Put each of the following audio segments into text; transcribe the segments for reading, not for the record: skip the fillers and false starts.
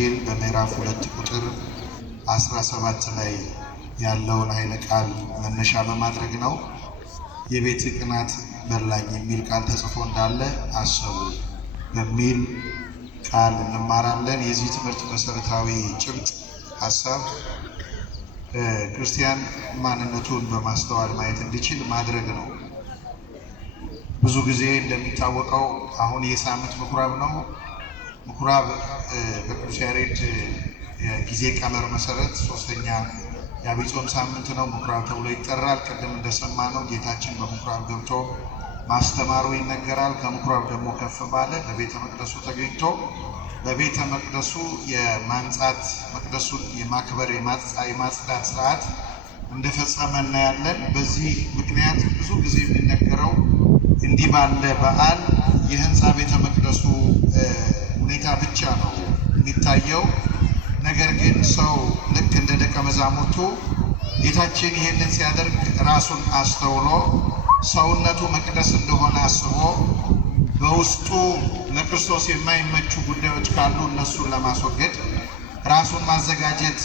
ወንጌል በምዕራፍ 2 ቁጥር 17 ላይ ያለውን ኃይለ ቃል መነሻ በማድረግ ነው። የቤት ቅናት በላኝ የሚል ቃል ተጽፎ እንዳለ አሰቡ በሚል ቃል እንማራለን። የዚህ ትምህርት መሰረታዊ ጭብጥ ሐሳብ ክርስቲያን ማንነቱን በማስተዋል ማየት እንዲችል ማድረግ ነው። ብዙ ጊዜ እንደሚታወቀው አሁን የሳምንት ምኩራብ ነው። ምኩራብ በቅዱስ ያሬድ የጊዜ ቀመር መሰረት ሶስተኛ የዐቢይ ጾም ሳምንት ነው። ምኩራብ ተብሎ ይጠራል። ቅድም እንደሰማነው ጌታችን በምኩራብ ገብቶ ማስተማሩ ይነገራል። ከምኩራብ ደግሞ ከፍ ባለ በቤተ መቅደሱ ተገኝቶ በቤተ መቅደሱ የማንጻት መቅደሱን የማክበር የማጽዳት ስርዓት እንደፈጸመ እናያለን። በዚህ ምክንያት ብዙ ጊዜ የሚነገረው እንዲህ ባለ በዓል የህንፃ ቤተ መቅደሱ ሁኔታ ብቻ ነው የሚታየው። ነገር ግን ሰው ልክ እንደ ደቀ መዛሙርቱ ጌታችን ይህንን ሲያደርግ ራሱን አስተውሎ ሰውነቱ መቅደስ እንደሆነ አስቦ በውስጡ ለክርስቶስ የማይመቹ ጉዳዮች ካሉ እነሱን ለማስወገድ ራሱን ማዘጋጀት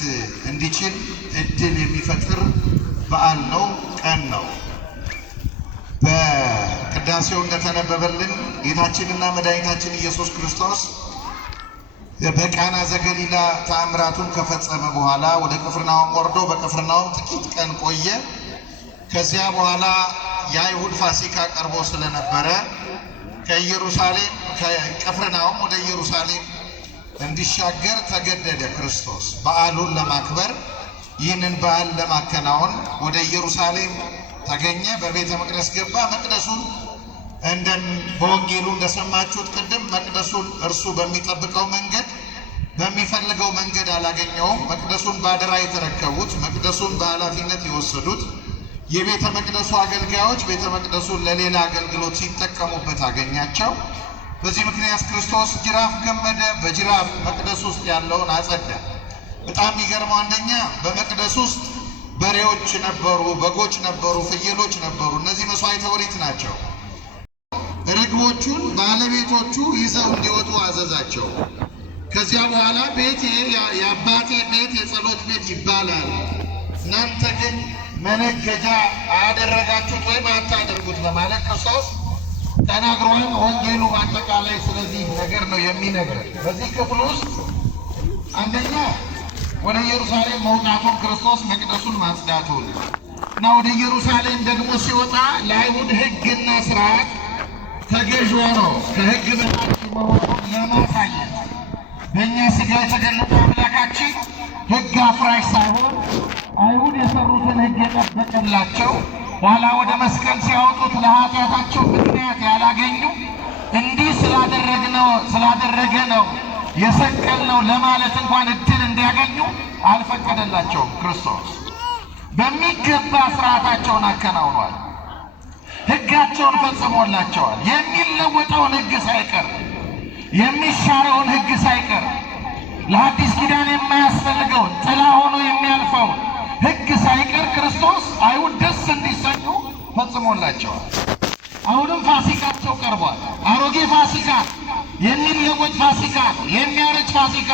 እንዲችል እድል የሚፈጥር በዓል ነው፣ ቀን ነው። በቅዳሴው እንደተነበበልን ጌታችንና መድኃኒታችን ኢየሱስ ክርስቶስ በቃና ዘገሊላ ተአምራቱን ከፈጸመ በኋላ ወደ ቅፍርናሆም ወርዶ በቅፍርናሆም ጥቂት ቀን ቆየ። ከዚያ በኋላ የአይሁድ ፋሲካ ቀርቦ ስለነበረ ከኢየሩሳሌም ከቅፍርናሆም ወደ ኢየሩሳሌም እንዲሻገር ተገደደ። ክርስቶስ በዓሉን ለማክበር ይህንን በዓል ለማከናወን ወደ ኢየሩሳሌም ተገኘ። በቤተ መቅደስ ገባ። መቅደሱን በወንጌሉ እንደሰማችሁት ቅድም መቅደሱን እርሱ በሚጠብቀው መንገድ በሚፈልገው መንገድ አላገኘውም። መቅደሱን በአደራ የተረከቡት መቅደሱን በኃላፊነት የወሰዱት የቤተ መቅደሱ አገልጋዮች ቤተ መቅደሱን ለሌላ አገልግሎት ሲጠቀሙበት አገኛቸው። በዚህ ምክንያት ክርስቶስ ጅራፍ ገመደ። በጅራፍ መቅደስ ውስጥ ያለውን አጸዳ። በጣም የሚገርመው አንደኛ በመቅደስ ውስጥ በሬዎች ነበሩ፣ በጎች ነበሩ፣ ፍየሎች ነበሩ። እነዚህ መስዋዕተ ኦሪት ናቸው። ርግቦቹን ባለቤቶቹ ይዘው እንዲወጡ አዘዛቸው። ከዚያ በኋላ ቤቴ የአባቴ ቤት የጸሎት ቤት ይባላል፣ እናንተ ግን መነገጃ አደረጋችሁት ወይም አታደርጉት በማለት ክርስቶስ ተናግሯል። ወንጌሉ አጠቃላይ ስለዚህ ነገር ነው የሚነግረን። በዚህ ክፍል ውስጥ አንደኛ ወደ ኢየሩሳሌም መውጣቱን ክርስቶስ መቅደሱን ማጽዳቱን እና ወደ ኢየሩሳሌም ደግሞ ሲወጣ ለአይሁድ ሕግና ስርዓት ተገዥ ሆኖ ከሕግ በታች መሆኑን ለማሳየት በእኛ ሥጋ የተገለጠ አምላካችን ሕግ አፍራሽ ሳይሆን አይሁድ የሰሩትን ሕግ የጠበቀላቸው ኋላ ወደ መስቀል ሲያወጡት ለኃጢአታቸው ምክንያት ያላገኙ እንዲህ ስላደረገ ነው የሰቀልነው ለማለት እንኳን እድል እንዲያገኙ አልፈቀደላቸውም። ክርስቶስ በሚገባ ስርዓታቸውን አከናውኗል። ሕጋቸውን ፈጽሞላቸዋል። የሚለወጠውን ሕግ ሳይቀር የሚሻረውን ሕግ ሳይቀር ለአዲስ ኪዳን የማያስፈልገውን ጥላ ሆኖ የሚያልፈውን ሕግ ሳይቀር ክርስቶስ አይሁድ ደስ እንዲሰኙ ፈጽሞላቸዋል። አሁንም ፋሲካቸው ቀርቧል። አሮጌ ፋሲካ፣ የሚለወጥ ፋሲካ፣ የሚያረጅ ፋሲካ፣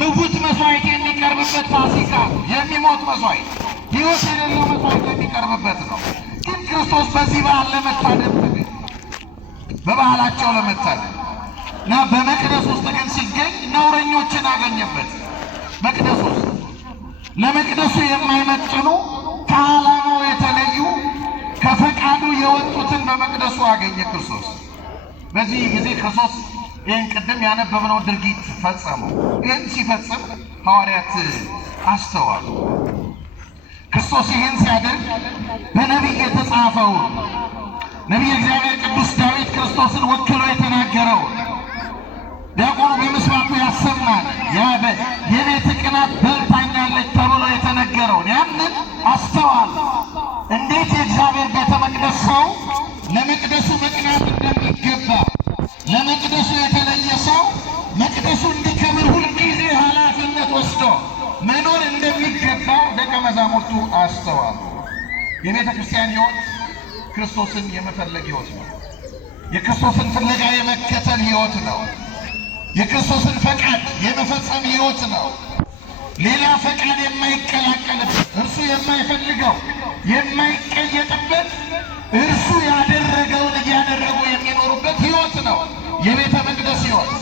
ምውት መስዋዕት የሚቀርብበት ፋሲካ፣ የሚሞት መስዋዕት፣ ሕይወት የሌለው መስዋዕት የሚቀርብበት ነው። ግን ክርስቶስ በዚህ በዓል ለመታደም በበዓላቸው ለመታደም እና በመቅደስ ውስጥ ግን ሲገኝ ነውረኞችን አገኘበት። መቅደስ ውስጥ ለመቅደሱ የማይመጥኑ ከዓላማው የተለዩ ከፈቃዱ የወጡትን በመቅደሱ አገኘ ክርስቶስ። በዚህ ጊዜ ክርስቶስ ይህን ቅድም ያነበብነው ድርጊት ፈጸመው። ይህን ሲፈጽም ሐዋርያት አስተዋሉ። ክርስቶስ ይህን ሲያደርግ በነቢይ የተጻፈው ነቢይ እግዚአብሔር ቅዱስ ዳዊት ክርስቶስን ወክሎ የተናገረው ዲያቆኑ በምስባኩ ያሰማል። የቤት ቅናት በልታኛለች ተብሎ የተነገረውን ያንን አስተዋል። እንዴት የእግዚአብሔር ቤተ መቅደስ ሰው ለመቅደሱ መቅናት እንደሚገባ፣ ለመቅደሱ የተለየ ሰው መቅደሱ እንዲከብር ሁልጊዜ ኃላፊነት ወስዶ መኖር እንደሚገባው ደቀ መዛሙርቱ አስተዋሉ። የቤተ ክርስቲያን ሕይወት ክርስቶስን የመፈለግ ሕይወት ነው። የክርስቶስን ፍለጋ የመከተል ሕይወት ነው። የክርስቶስን ፈቃድ የመፈጸም ሕይወት ነው። ሌላ ፈቃድ የማይቀላቀልበት እርሱ የማይፈልገው የማይቀየጥበት እርሱ ያደረገውን እያደረጉ የሚኖሩበት ሕይወት ነው የቤተ መቅደስ ሕይወት።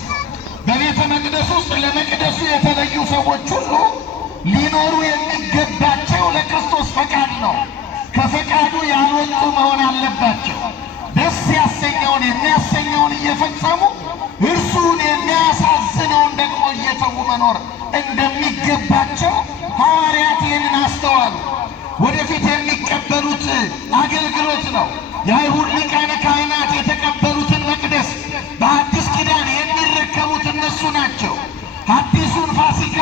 በቤተ መቅደስ ውስጥ ለመቅደሱ የተለዩ ሰዎች ሁሉ ሊኖሩ የሚገባቸው ለክርስቶስ ፈቃድ ነው። ከፈቃዱ ያልወጡ መሆን አለባቸው። ደስ ያሰኘውን የሚያሰኘውን እየፈጸሙ እርሱን የሚያሳዝነውን ደግሞ እየተዉ መኖር እንደሚገባቸው ሐዋርያት ይህንን አስተዋሉ። ወደፊት የሚቀበሉት አገልግሎት ነው። የአይሁድ ሊቃነ ካህናት የተቀበሉትን መቅደስ በአዲስ ኪዳን የሚረከቡት እነሱ ናቸው። አዲሱን ፋሲካ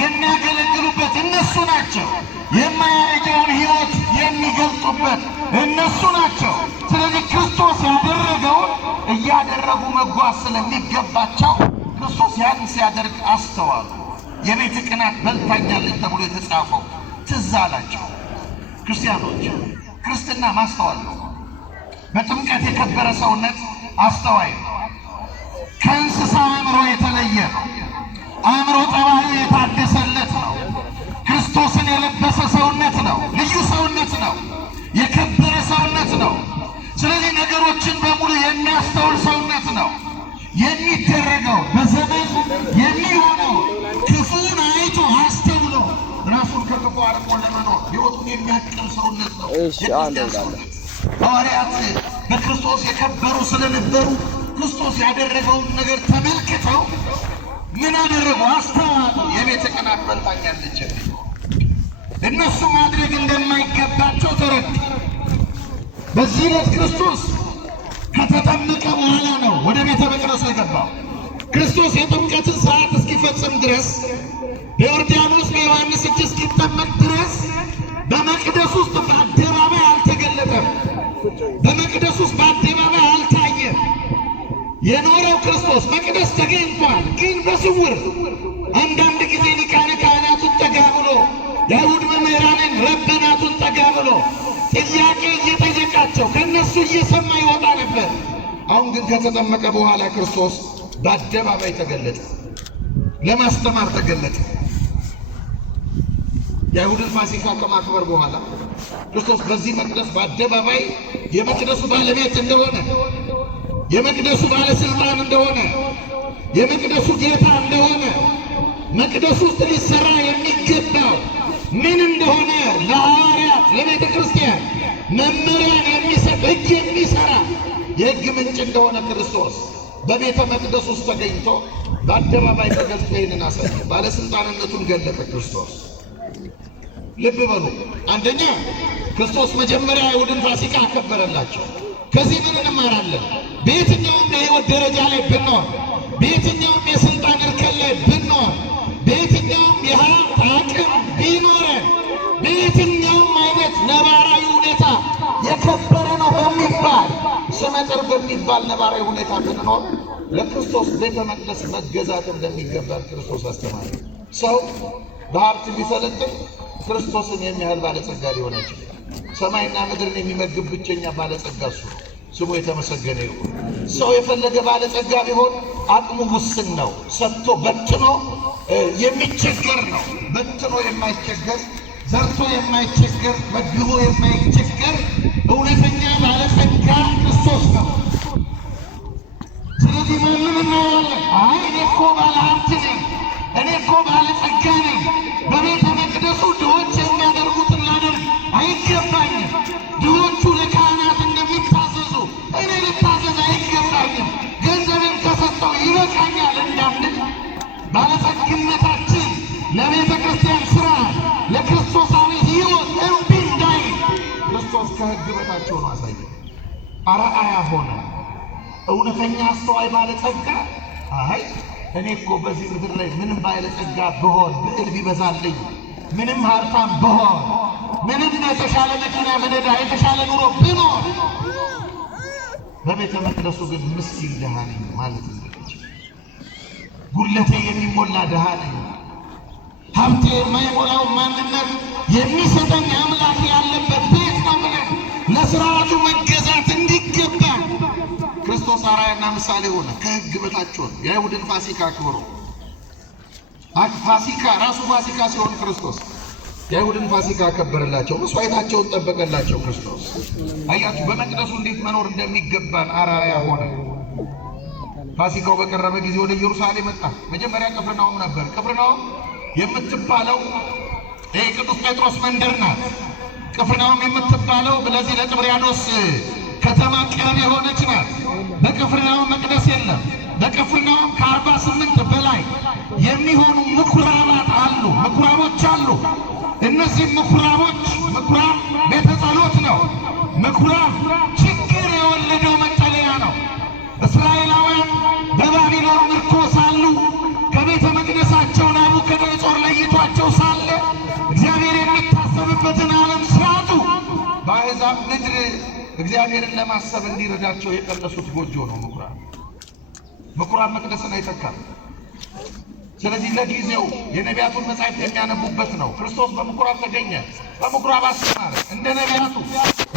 የሚያገለግሉበት እነሱ ናቸው። የማያረጀውን ሕይወት የሚገልጡበት እነሱ ናቸው። ስለዚህ ክርስቶስ ያደረገውን እያደረጉ መጓዝ ስለሚገባቸው ክርስቶስ ያን ሲያደርግ አስተዋሉ። የቤት ቅናት በልታኛለች ተብሎ የተጻፈው ትዝ አላቸው። ክርስቲያኖች ክርስትና ማስተዋል ነው። በጥምቀት የከበረ ሰውነት አስተዋይ ነው። ከእንስሳ አእምሮ የተለየ ነው። አእምሮ ጠባዩ የታደሰለት ነው። ክርስቶስን የለበሰ ሰውነት ነው። ልዩ ሰውነት ነው። የከበረ ሰውነት ነው። ስለዚህ ነገሮችን በሙሉ የሚያስተውል ሰውነት ነው። የሚደረገው በዘመን የሚሆነው ክፉን አይቶ አስተውሎ ራሱን ከክፉ አርቆ ለመኖር ሕይወቱን የሚያቅም ሰውነት ነው። ሐዋርያት በክርስቶስ የከበሩ ስለነበሩ ክርስቶስ ያደረገውን ነገር ተመልክተው ምን አደረጉ? አስተዋሉ። የቤተ ቅናት በልታኛለች። እነሱ ማድረግ እንደማይገባቸው ተረዱ። በዚህ ዕለት ክርስቶስ ከተጠመቀ በኋላ ነው ወደ ቤተ መቅደሱ የገባው። ክርስቶስ የጥምቀትን ሰዓት እስኪፈጽም ድረስ በዮርዳኖስ በዮሐንስ እጅ እስኪጠመቅ ድረስ በመቅደስ ውስጥ በአደባባይ አልተገለጠም። በመቅደስ ውስጥ በአደባባይ አልታየም። የኖረው ክርስቶስ መቅደስ ተገኝቷል፣ ግን በስውር አንዳንድ ጊዜ ሊቃነ ካህናቱን ጠጋ ብሎ የአይሁድ መምህራንን ረበናቱን ጠጋ ብሎ ጥያቄ እየጠየቃቸው ከእነሱ እየሰማ ይወጣ ነበር። አሁን ግን ከተጠመቀ በኋላ ክርስቶስ በአደባባይ ተገለጠ፣ ለማስተማር ተገለጠ። የአይሁድን ፋሲካ ከማክበር በኋላ ክርስቶስ በዚህ መቅደስ በአደባባይ የመቅደሱ ባለቤት እንደሆነ፣ የመቅደሱ ባለስልጣን እንደሆነ፣ የመቅደሱ ጌታ እንደሆነ፣ መቅደሱ ውስጥ ሊሰራ የሚገባው ምን እንደሆነ ለሐዋርያት ለቤተ ክርስቲያን መመሪያን የሚሰጥ ሕግ የሚሰራ የሕግ ምንጭ እንደሆነ ክርስቶስ በቤተ መቅደስ ውስጥ ተገኝቶ በአደባባይ ተገልጦ ይህንን አሳየ። ባለስልጣንነቱን ገለጠ ክርስቶስ። ልብ በሉ። አንደኛ ክርስቶስ መጀመሪያ አይሁድን ፋሲካ አከበረላቸው። ከዚህ ምን እንማራለን? በየትኛውም የሕይወት ደረጃ ላይ ብንሆን፣ በየትኛውም የስልጣን እርከን ላይ ብንሆን፣ በየትኛውም የሀብት አቅም ቢኖረን፣ በየትኛውም አይነት ነባራዊ ሁኔታ የከበረ ነው በሚባል ስመጥር በሚባል ነባራዊ ሁኔታ ብንኖር ለክርስቶስ ቤተ መቅደስ መገዛት እንደሚገባ ክርስቶስ አስተማረ። ሰው በሀብት ቢሰለጥን ክርስቶስን የሚያህል ባለጸጋ ሊሆን አይችልም። ሰማይና ምድርን የሚመግብ ብቸኛ ባለጸጋ እሱ ነው። ስሙ የተመሰገነ ይሁን። ሰው የፈለገ ባለጸጋ ቢሆን አቅሙ ውስን ነው። ሰጥቶ በትኖ የሚቸገር ነው። በትኖ የማይቸገር፣ ዘርቶ የማይቸገር፣ መግቦ የማይቸገር እውነተኛ ባለጸጋ ክርስቶስ ነው። ስለዚህ ማንም እናያለን፣ አይ እኔ እኮ ባለሀብት ነኝ፣ እኔ እኮ ባለጸጋ ነኝ፣ በቤተ መቅደሱ ድሆች የሚያደርጉትን ላደርግ አይገባኝም፣ ድሆቹ ለካህናት እንደሚታዘዙ እኔ ልታዘዝ አይገባኝም፣ ገንዘብን ከሰጠው ይበቃኛል እንዳንል ባለጸግነታችን ለቤተ ክርስቲያን ስራ ለክርስቶሳዊ ሕይወት እምቢ እንዳይል ክርስቶስ ከሕግ በታች ሆኖ አሳየ፣ አርአያ ሆነ። እውነተኛ አስተዋይ ባለጸጋ አይ እኔ እኮ በዚህ ምድር ላይ ምንም ባለጸጋ ብሆን፣ ብዕል ቢበዛልኝ፣ ምንም ሀብታም ብሆን፣ ምንም የተሻለ መኪና ብነዳ፣ የተሻለ ኑሮ ብኖር፣ በቤተ መቅደሱ ግን ምስኪን ድሃ ነኝ ማለት ነው። ጉድለቴ የሚሞላ ድሃ ነኝ። ሀብቴ የማይሞላው ማንነት የሚሰጠኝ አምላክ ያለበት ቤት ነው ብለን ለስርዓቱ መገዛት እንዲገባ ክርስቶስ ክርስቶስ አርአያና ምሳሌ ሆነ። ከሕግ በታች ሆነ። የአይሁድን ፋሲካ አክብሮ ፋሲካ ራሱ ፋሲካ ሲሆን ክርስቶስ የአይሁድን ፋሲካ አከበረላቸው፣ መስዋዕታቸውን ጠበቀላቸው። ክርስቶስ አያችሁ በመቅደሱ እንዴት መኖር እንደሚገባን አርአያ ሆነ። ፋሲካው በቀረበ ጊዜ ወደ ኢየሩሳሌም መጣ። መጀመሪያ ቅፍርናሆም ነበር። ቅፍርናሆም የምትባለው ቅዱስ ጴጥሮስ መንደር ናት። ቅፍርናሆም የምትባለው ለዚህ ለጥብርያዶስ ከተማ ቅርብ የሆነች ናት። በቅፍርናሆም መቅደስ የለም። በቅፍርናሆም ከ48 በላይ የሚሆኑ ምኩራባት አሉ፣ ምኩራቦች አሉ። እነዚህ ምኩራብ ቤተ ጸሎት ነው። ምኩራብ ችግር የወለደው መጠለያ ነው። እስራኤላውያን በባቢሎን ምርኮ ሳሉ ከቤተ መቅደሳቸው ናቡከደነፆር ለይቷቸው ሳለ እግዚአብሔር የሚታሰብበትን ዓለም ሲያጡ በአሕዛብ ምድር እግዚአብሔርን ለማሰብ እንዲረዳቸው የቀደሱት ጎጆ ነው ምኩራብ መቅደስን አይተካም። ስለዚህ ለጊዜው የነቢያቱን መጻሕፍት የሚያነቡበት ነው። ክርስቶስ በምኩራብ ተገኘ፣ በምኩራብ አስተማረ። እንደ ነቢያቱ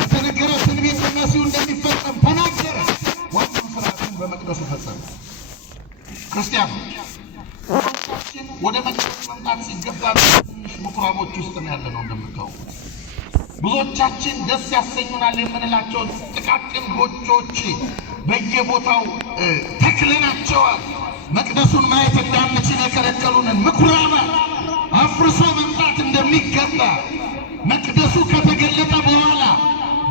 የተነገረ ትንቢት መሲሁ እንደሚፈጸም ተናገረ። ዋናው ስርዓቱን በመቅደሱ ፈጸመ። ክርስቲያኖች ወደ መቅደሱ መምጣት ሲገባ ምኩራቦች ውስጥ ነው ያለ ነው። እንደምታውቁት ብዙዎቻችን ደስ ያሰኙናል የምንላቸውን ጥቃቅን ጎጆዎች በየቦታው ተክለናቸዋል። መቅደሱን ማየት እንዳንችል የከለከሉንን ምኩራባት አፍርሶ መምጣት እንደሚገባ መቅደሱ ከተገለጠ በኋላ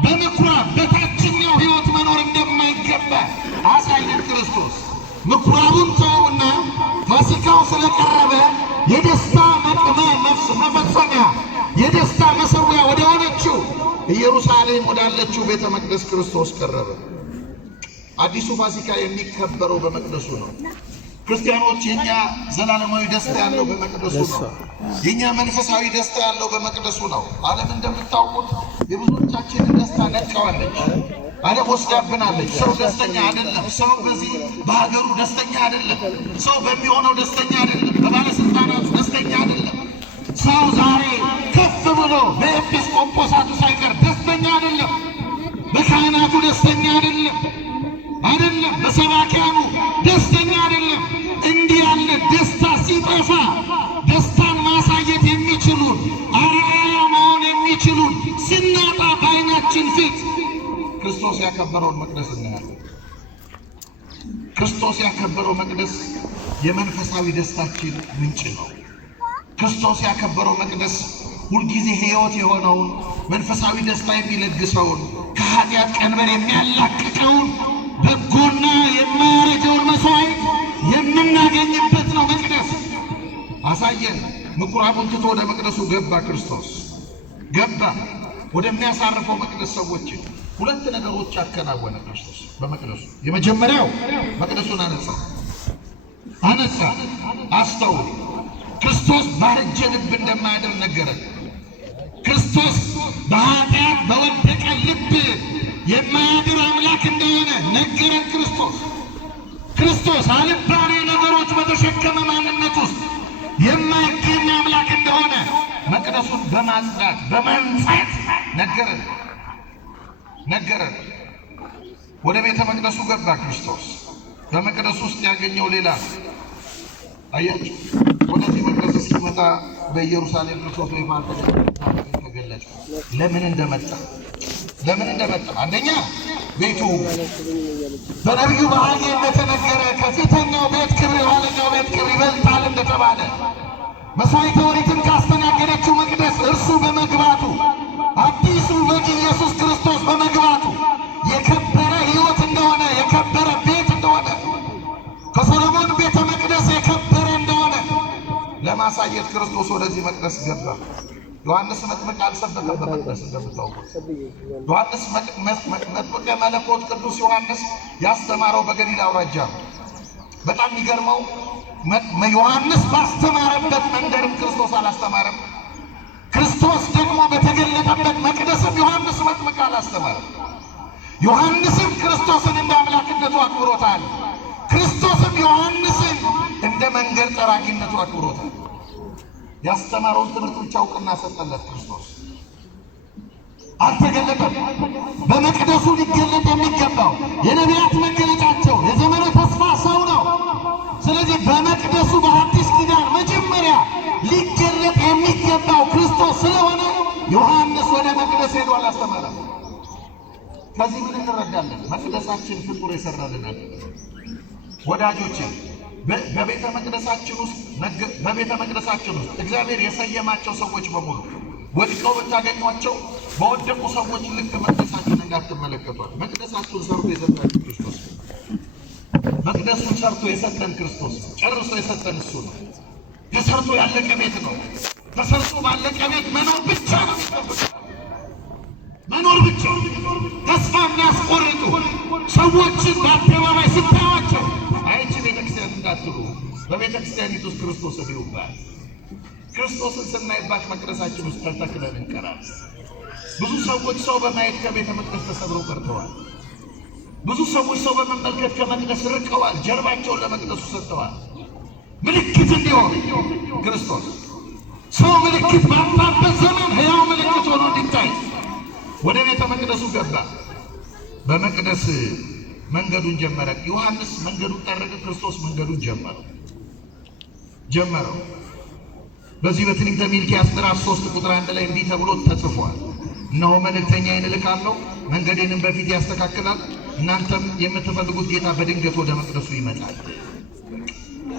በምኩራብ በታችኛው ሕይወት መኖር እንደማይገባ አሳየን ክርስቶስ። ምኩራቡን ተውና ፋሲካው ስለቀረበ የደስታ መፈጸሚያ የደስታ መሠዊያ ወደ ሆነችው ኢየሩሳሌም ወዳለችው ቤተ መቅደስ ክርስቶስ ቀረበ። አዲሱ ፋሲካ የሚከበረው በመቅደሱ ነው። ክርስቲያኖች የኛ ዘላለማዊ ደስታ ያለው በመቅደሱ ነው። የኛ መንፈሳዊ ደስታ ያለው በመቅደሱ ነው። ዓለም እንደምታውቁት የብዙዎቻችንን ደስታ ነጥቀዋለች። ዓለም ወስዳብናለች። ሰው ደስተኛ አይደለም። ሰው በዚህ በሀገሩ ደስተኛ አይደለም። ሰው በሚሆነው ደስተኛ አይደለም። በባለስልጣናቱ ደስተኛ አይደለም። ሰው ዛሬ ከፍ ብሎ በኤጲስቆጶሳቱ ሳይቀር ደስተኛ አይደለም። በካህናቱ ደስተኛ አይደለም። በሰባኪያኑ ደስተኛ አይደለም። እንዲህ ያለ ደስታ ሲጠፋ ደስታን ማሳየት የሚችሉን አርአያ መሆን የሚችሉን ስናጣ በዓይናችን ፊት ክርስቶስ ያከበረውን መቅደስ እናያለን። ክርስቶስ ያከበረው መቅደስ የመንፈሳዊ ደስታችን ምንጭ ነው። ክርስቶስ ያከበረው መቅደስ ሁልጊዜ ሕይወት የሆነውን መንፈሳዊ ደስታ የሚለግሰውን ከኃጢአት ቀንበር የሚያላቅቀውን በጎና የማያረጀውን መስዋዕት የምናገኝበት ነው። መቅደስ አሳየን። ምኩራቡን ትቶ ወደ መቅደሱ ገባ። ክርስቶስ ገባ ወደሚያሳርፈው መቅደስ ሰዎችን ሁለት ነገሮች አከናወነ ክርስቶስ በመቅደሱ። የመጀመሪያው መቅደሱን አነጻ። አስተውል። ክርስቶስ ባረጀ ልብ እንደማያድር ነገረን። ክርስቶስ በኃጢአት በወደቀ ልብ የማያድር አምላክ እንደሆነ ነገረን። ክርስቶስ አልባሌ ነገሮች በተሸከመ ማንነት ውስጥ የማይገኝ አምላክ እንደሆነ መቅደሱን በማጽዳት በማንጻት ነገረን። ወደ ቤተ መቅደሱ ገባ ክርስቶስ። በመቅደሱ ውስጥ ያገኘው ሌላ አያችሁ። ወደዚህ መቅደስ እስኪመጣ በኢየሩሳሌም ክርስቶስ ተገለጸ። ለምን እንደመጣ አንደኛ ቤቱ በነቢዩ በሐጌ እንደተነገረ ከፊተኛው ቤት ክብር የኋለኛው ቤት ክብር ይበልጣል እንደተባለ መሥዋዕተ ኦሪትን ካስተናገደችው መቅደስ እርሱ በመግባቱ አዲሱ በግ ኢየሱስ ክርስቶስ በመግባቱ የከበረ ሕይወት እንደሆነ የከበረ ቤት እንደሆነ ከሶሎሞን ቤተ መቅደስ የከበረ እንደሆነ ለማሳየት ክርስቶስ ወደዚህ መቅደስ ገባ። ዮሐንስ መጥምቅ አልሰበከም በመቅደስ እንደምታውቁት። ዮሐንስ መጥምቀ መለኮት ቅዱስ ዮሐንስ ያስተማረው በገሊላ አውራጃ ነው። በጣም የሚገርመው ዮሐንስ ባስተማረበት መንደርም ክርስቶስ አላስተማረም። ክርስቶስ ደግሞ በተገለጠበት መቅደስም ዮሐንስ መጥምቅ አላስተማረም። ዮሐንስም ክርስቶስን እንደ አምላክነቱ አክብሮታል። ክርስቶስም ዮሐንስን እንደ መንገድ ጠራጊነቱ አክብሮታል። ያስተማረውን ትምህርት ብቻ እውቅና ሰጠለት ክርስቶስ። አልተገለጠም። በመቅደሱ ሊገለጥ የሚገባው የነቢያት መገለጫቸው የዘመነ ተስፋ ሰው ነው። ስለዚህ በመቅደሱ በአዲስ ኪዳን መጀመሪያ ሊገለጥ የሚገባው ክርስቶስ ስለሆነ ዮሐንስ ወደ መቅደስ ሄዶ አላስተማረም። ከዚህ ምን እንረዳለን? መቅደሳችን ፍጡር የሰራልናል። ወዳጆቼ በቤተ መቅደሳችን ውስጥ እግዚአብሔር የሰየማቸው ሰዎች በሙሉ ወድቀው ብታገኟቸው በወደቁ ሰዎች ልክ መቅደሳችን እንዳትመለከቷል። መቅደሳችሁን ሰርቶ የሰጠን ክርስቶስ፣ መቅደሱን ሰርቶ የሰጠን ክርስቶስ፣ ጨርሶ የሰጠን እሱ ነው። ተሰርቶ ያለቀ ቤት ነው። ተሰርቶ ባለቀ ቤት መኖር ብቻ ነው። መኖር ብቻ። ተስፋ የሚያስቆርጡ ሰዎችን በአደባባይ ስታዩአቸው አይቺ ቤተክርስቲያን እንዳትሉ፣ በቤተክርስቲያኒቱ ውስጥ ክርስቶስ ይውባል። ክርስቶስን ስናይባት መቅደሳችን ውስጥ ተተክለን እንቀራለን። ብዙ ሰዎች ሰው በማየት ከቤተ መቅደስ ተሰብረው ቀርተዋል። ብዙ ሰዎች ሰው በመመልከት ከመቅደስ ርቀዋል። ጀርባቸውን ለመቅደሱ ሰጥተዋል። ምልክት እንዲሆን ክርስቶስ ሰው ምልክት ባጣበት ዘመን ሕያው ምልክት ሆኖ እንዲታይ ወደ ቤተ መቅደሱ ገባ። በመቅደስ መንገዱን ጀመረ። ዮሐንስ መንገዱን ጠረገ፣ ክርስቶስ መንገዱን ጀመረው። በዚህ በትንቢተ ሚልክያስ ምዕራፍ 3 ቁጥር 1 ላይ እንዲህ ተብሎ ተጽፏል። እነሆ መልእክተኛዬን እልካለሁ፣ መንገዴንም በፊት ያስተካክላል። እናንተም የምትፈልጉት ጌታ በድንገት ወደ መቅደሱ ይመጣል።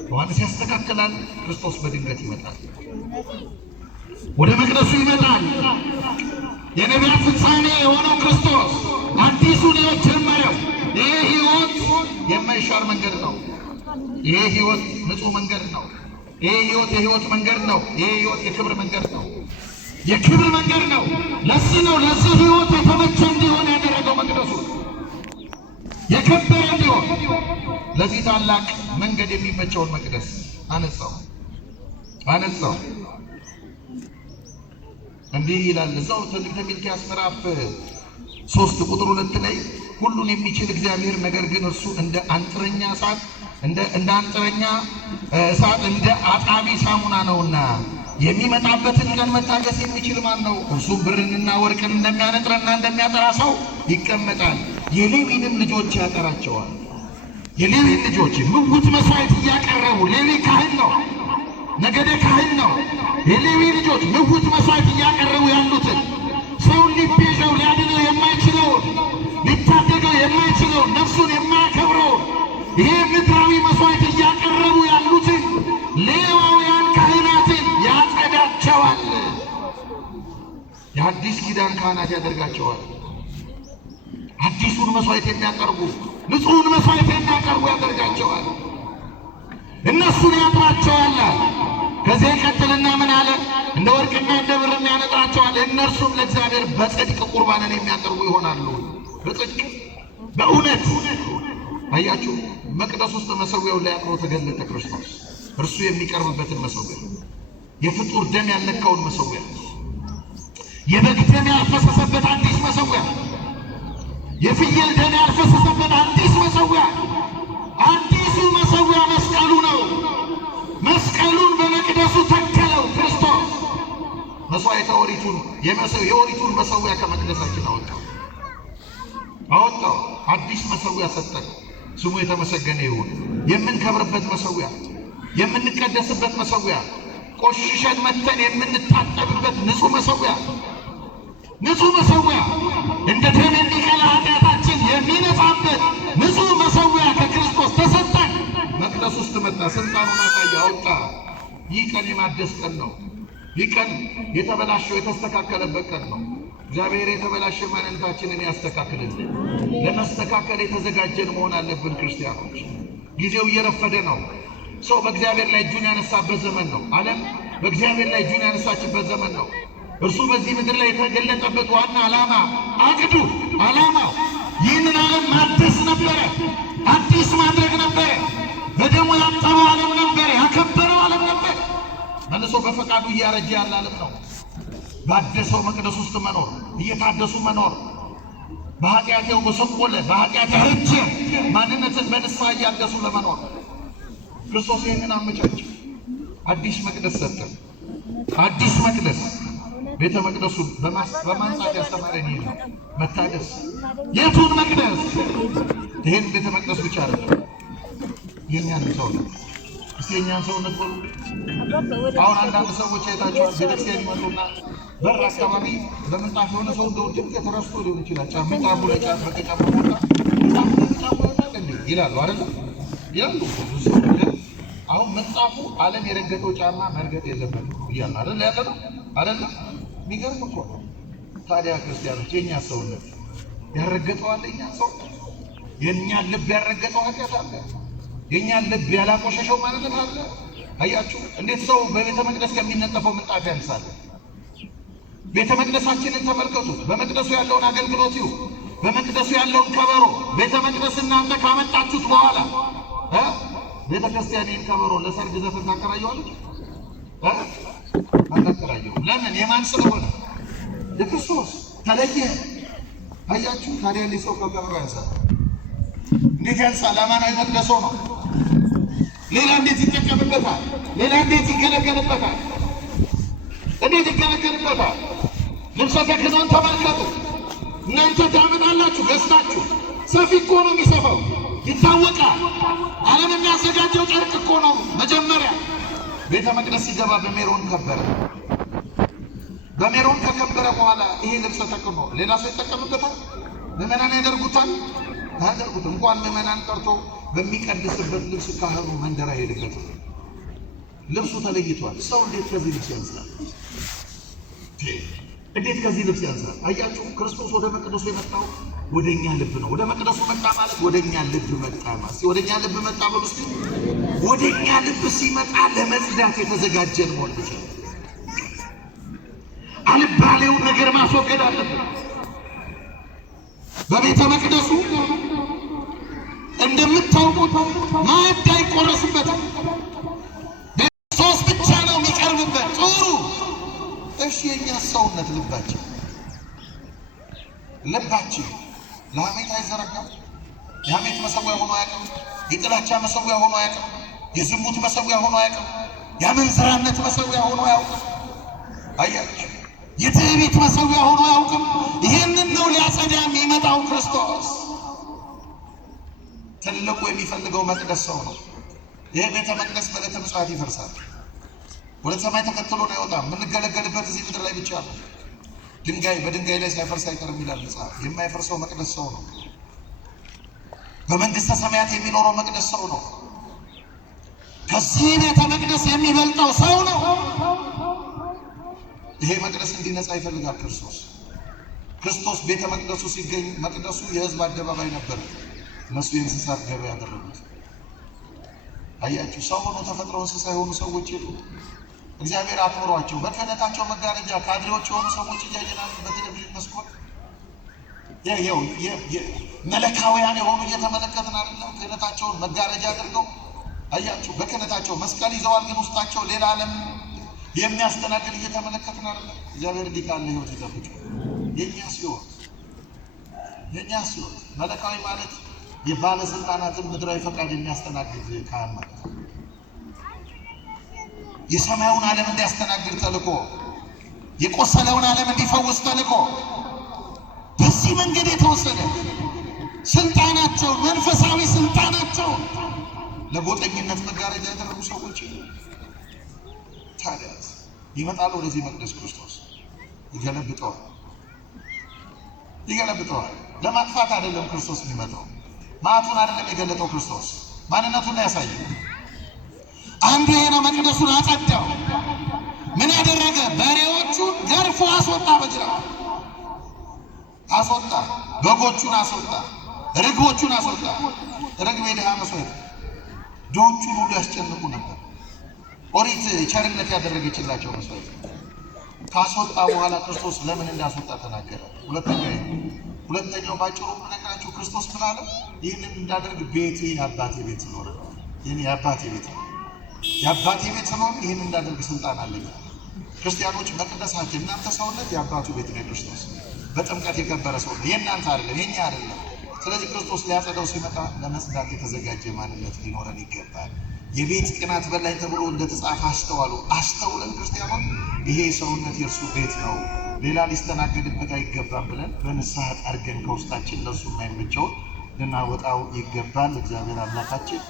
ዮሐንስ ያስተካክላል፣ ክርስቶስ በድንገት ይመጣል። ወደ መቅደሱ ይመጣል። የነቢያት ፍጻሜ የሆነው ክርስቶስ አዲሱን ሕይወት ጀመረው። ይህ ሕይወት የማይሻር መንገድ ነው። ይህ ሕይወት ንጹሕ መንገድ ነው። ይህ ሕይወት የሕይወት መንገድ ነው። ይህ ሕይወት የክብር መንገድ ነው። የክብር መንገድ ነው። ለዚህ ነው ለዚህ ሕይወት የተመቸ እንዲሆን ያደረገው መቅደሱ የከበረ እንዲሆን። ለዚህ ታላቅ መንገድ የሚመቸውን መቅደስ አነጻው። እንዲህ ይላል እዛው ትንቢተ ሚልክያስ ምዕራፍ 3 ቁጥር 2 ላይ ሁሉን የሚችል እግዚአብሔር ነገር ግን እርሱ እንደ አንጥረኛ እሳት እንደ አጣቢ ሳሙና ነውና የሚመጣበትን ቀን መታገስ የሚችል ማን ነው? እርሱም ብርንና ወርቅን እንደሚያነጥርና እንደሚያጠራ ሰው ይቀመጣል፣ የሌዊንም ልጆች ያጠራቸዋል። የሌዊን ልጆች ምውት መስዋዕት እያቀረቡ ሌዊ ካህን ነው፣ ነገደ ካህን ነው። የሌዊ ልጆች ምውት መስዋዕት እያቀረቡ ያሉትን ሰውን ሊቤዠው ሊያድነው የማይችለውን ሊታደገው የማይችለውን ነፍሱን የማያከብረውን ይሄ ምድራዊ መስዋዕት እያቀረቡ ያሉትን ሌዋውያን ካህናትን ያጸዳቸዋል። የአዲስ ኪዳን ካህናት ያደርጋቸዋል። አዲሱን መስዋዕት የሚያቀርቡ ንጹሑን መስዋዕት የሚያቀርቡ ያደርጋቸዋል። እነሱን ያጥራቸዋል። ከዚህ ቀጥልና ምን አለ? እንደ ወርቅና እንደ ብርም ያነጥራቸዋል። እነርሱም ለእግዚአብሔር በጽድቅ ቁርባንን የሚያቀርቡ ይሆናሉ። በጽድቅ በእውነት አያችሁ። መቅደስ ውስጥ መሠዊያውን ላይ አቅርቦ ተገለጠ ክርስቶስ። እርሱ የሚቀርብበትን መሠዊያ፣ የፍጡር ደም ያልነካውን መሠዊያ፣ የበግ ደም ያልፈሰሰበት አዲስ መሠዊያ፣ የፍየል ደም ያልፈሰሰበት አዲስ መሠዊያ። አዲሱ መሠዊያ መስቀሉ ነው። መስቀሉን በመቅደሱ ተከለው ክርስቶስ። መስዋዕተ ኦሪቱን የኦሪቱን መሠዊያ ከመቅደሳችን አወጣው። አዲስ መሠዊያ ሰጠን። ስሙ የተመሰገነ ይሁን። የምንከብርበት መሠዊያ፣ የምንቀደስበት መሠዊያ፣ ቆሽሸን መተን የምንታጠብበት ንጹሕ መሠዊያ፣ እንደ ደም የሚቀላ ኃጢአታችን የሚነጻበት ንጹሕ መሠዊያ ከክርስቶስ ተሰጠን። መቅደስ ውስጥ መጣ፣ ስልጣኑን አሳየ፣ አወጣ። ይህ ቀን የማደስ ቀን ነው። ይህ ቀን የተበላሸው የተስተካከለበት ቀን ነው። እግዚአብሔር የተበላሸ ማንነታችንን ያስተካክልልን። ለመስተካከል የተዘጋጀን መሆን አለብን ክርስቲያኖች። ጊዜው እየረፈደ ነው። ሰው በእግዚአብሔር ላይ እጁን ያነሳበት ዘመን ነው። ዓለም በእግዚአብሔር ላይ እጁን ያነሳችበት ዘመን ነው። እርሱ በዚህ ምድር ላይ የተገለጠበት ዋና ዓላማው ይህንን ዓለም ማደስ ነበረ፣ አዲስ ማድረግ ነበረ። በደሙ ያጠበው ዓለም ነበር፣ ያከበረው ዓለም ነበር። መልሶ በፈቃዱ እያረጀ ያለ ዓለም ነው። ባደሰው መቅደስ ውስጥ መኖር፣ እየታደሱ መኖር፣ በኃጢአት የጎሰቆለ በኃጢአት ያረጀ ማንነትን በንስሐ እያደሱ ለመኖር ክርስቶስ ይህንን አመቻቸ። አዲስ መቅደስ ሰጠን። አዲስ መቅደስ ቤተ መቅደሱን በማንጻት ያስተማረን ይሄ ነው። መታደስ የቱን መቅደስ? ይሄን ቤተ መቅደስ ብቻ አይደለም የኛን ሰውነት። እስቲ የኛን ሰውነት በሉ። አሁን አንዳንድ ሰዎች አይታችኋል፣ ቤተክርስቲያን ይመጡና በር አካባቢ በምንጣፍ የሆነ ሰው እንደው ድንገት ተረስቶ ሊሆን ይችላል። ምንጣፉ ላይ በተጫማ ቦታ ጫማ ይላሉ አይደል? ይላሉ። አሁን ምንጣፉ ዓለም የረገጠው ጫማ መርገጥ የለበትም እያልን አይደል? ያለ ነው አይደል? የሚገርም እኮ ነው። ታዲያ ክርስቲያኖች የኛ ሰውነት ያረገጠዋል? የኛ ሰው የኛን ልብ ያረገጠው ኃጢአት አለ? የኛን ልብ ያላቆሸሸው ማለት አለ? አያችሁ እንዴት ሰው በቤተ መቅደስ ከሚነጠፈው ምንጣፍ ያንሳል? ቤተ መቅደሳችንን ተመልከቱት። በመቅደሱ ያለውን አገልግሎት ይሁ፣ በመቅደሱ ያለውን ከበሮ። ቤተ መቅደስ እናንተ ካመጣችሁት በኋላ ቤተ ክርስቲያን ይህን ከበሮ ለሰርግ ዘፈን ታከራየዋለች? አታከራየው። ለምን? የማን ስለሆነ? የክርስቶስ ተለየ። አያችሁ ታዲያ እንዲህ ሰው ከከበሮ ያንሳል? እንዴት ያንሳል? አማናዊ መቅደሶ ነው። ሌላ እንዴት ይጠቀምበታል? ሌላ እንዴት ይገለገልበታል? እንዴት ይገለገልበታል? ልብሰ ተክህኖን ተመልከቱ። እናንተ ታመጣላችሁ ገዝታችሁ። ሰፊ እኮ ነው የሚሰፋው፣ ይታወቃል። ዓለም የሚያዘጋጀው ጨርቅ እኮ ነው። መጀመሪያ ቤተ መቅደስ ሲገባ በሜሮን ከበረ። በሜሮን ከከበረ በኋላ ይሄ ልብሰ ተክህኖ ሌላ ሰው ይጠቀምበታል? ምዕመናን ያደርጉታል? አያደርጉትም። እንኳን ምዕመናን ቀርቶ በሚቀድስበት ልብስ ካህኑ መንደር አይሄድበትም። ልብሱ ተለይቷል። ሰው እንዴት ከዚህ ልብስ ያንሳል? እንዴት ከዚህ ልብስ ያንሳል? አያችሁ ክርስቶስ ወደ መቅደሱ የመጣው ወደኛ ልብ ነው። ወደ መቅደሱ መጣ ማለት ወደኛ ልብ መጣ ማለት። ወደኛ ልብ መጣ በውስጥ ወደኛ ልብ ሲመጣ ለመጽዳት የተዘጋጀን መሆን ይችላል። አልባሌውን ነገር ማስወገድ አለብን። በቤተ መቅደሱ እንደምታውቁት ማዕድ አይቆረስበትም። ሶስት ብቻ ነው የሚቀርብበት። ጥሩ እሺ፣ የኛ ሰውነት ልባችን ለሐሜት አይዘረጋም። የሐሜት መሰዊያ ሆኖ አያውቅም። የጥላቻ መሰዊያ ሆኖ አያውቅም። የዝሙት መሰዊያ ሆኖ አያውቅም። የአመንዝራነት መሰዊያ ሆኖ አያውቅም። አያችሁ፣ የትዕቢት መሰዊያ ሆኖ አያውቅም። ይህንን ነው ሊያጸዳ የሚመጣው ክርስቶስ። ትልቁ የሚፈልገው መቅደስ ሰው ነው። ይህ ቤተ መቅደስ በዕለተ ምጽአት ይፈርሳል። ወደ ሰማይ ተከትሎን አይወጣም። የምንገለገልበት እዚህ ምድር ላይ ብቻ ነው። በድንጋይ ላይ ሳይፈርስ አይቀርም ይላል መጽሐፍ። የማይፈርሰው መቅደስ ሰው ነው። በመንግስተ ሰማያት የሚኖረው መቅደስ ሰው ነው። ከዚህ ቤተ መቅደስ የሚበልጠው ሰው ነው። ይሄ መቅደስ እንዲነጻ ይፈልጋል ክርስቶስ። ቤተ መቅደሱ ሲገኝ መቅደሱ የህዝብ አደባባይ ነበር። እነሱ የእንስሳት ገበያ ያደረጉት። አያችሁ፣ ሰው ሆኖ ተፈጥረው እንስሳ የሆኑ ሰዎች የሉ። እግዚአብሔር አክብሯቸው በክህነታቸው መጋረጃ ካድሬዎች የሆኑ ሰዎች እያየናል በቴሌቪዥን መስኮት። መለካውያን የሆኑ እየተመለከትን አይደለም? ክህነታቸውን መጋረጃ አድርገው አያችሁ። በክህነታቸው መስቀል ይዘዋል፣ ግን ውስጣቸው ሌላ ዓለም የሚያስተናግድ እየተመለከትን አይደለም? እግዚአብሔር እንዲህ ካለ ህይወት ይጠብቅ። የእኛስ ህይወት መለካዊ ማለት የባለስልጣናትን ምድራዊ ፈቃድ የሚያስተናግድ ካህን ማለት ነው። የሰማዩን ዓለም እንዲያስተናግድ ተልኮ፣ የቆሰለውን ዓለም እንዲፈውስ ተልኮ፣ በዚህ መንገድ የተወሰደ ስልጣናቸውን መንፈሳዊ ስልጣናቸውን ለጎጠኝነት መጋረጃ ያደረጉ ሰዎች ታዲያ ይመጣል ወደዚህ መቅደስ ክርስቶስ ይገለብጠዋል። ለማጥፋት አይደለም ክርስቶስ የሚመጣው። ማቱን አይደለም የገለጠው ክርስቶስ፣ ማንነቱን ያሳየው። አንዱ ይሄ ነው። መቅደሱን አጸዳው። ምን ያደረገ? በሬዎቹን ገርፎ አስወጣ፣ በጅራፍ አስወጣ፣ በጎቹን አስወጣ፣ ርግቦቹን አስወጣ። ርግብ የድሃ መስዋዕት፣ ድሆቹን ሁሉ ያስጨንቁ ነበር። ኦሪት ቸርነት ያደረገችላቸው መስዋዕት ካስወጣ በኋላ ክርስቶስ ለምን እንዳስወጣ ተናገረ። ሁለተኛው ባጭሩ ምነግራችሁ ክርስቶስ ምን አለ? ይህንን እንዳደርግ ቤቴ የአባቴ ቤት ስለሆነ፣ ይህን የአባቴ ቤት ነው። የአባቴ ቤት ስለሆነ ይህን እንዳደርግ ስልጣን አለኝ። ክርስቲያኖች መቅደሳችን፣ እናንተ ሰውነት የአባቱ ቤት ነው። ክርስቶስ በጥምቀት የከበረ ሰው ነው። የእናንተ አይደለም፣ የኛ አይደለም። ስለዚህ ክርስቶስ ሊያጸዳው ሲመጣ ለመጽዳት የተዘጋጀ ማንነት ሊኖረን ይገባል። የቤት ቅናት በላይ ተብሎ እንደተጻፈ አስተዋሉ። አስተውለን ክርስቲያኖች ይሄ ሰውነት የእርሱ ቤት ነው፣ ሌላ ሊስተናገድበት አይገባም ብለን በንስሐ ጠርገን ከውስጣችን ለእሱ የማይመቸውን ልናወጣው ይገባል። እግዚአብሔር አምላካችን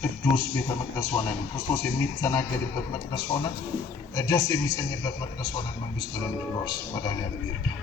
ቅዱስ ቤተ መቅደስ ሆነን ክርስቶስ የሚተናገድበት መቅደስ ሆነን ደስ የሚሰኝበት መቅደስ ሆነን መንግስቱን እንድንወርስ መድኃኔዓለም ይርዳን።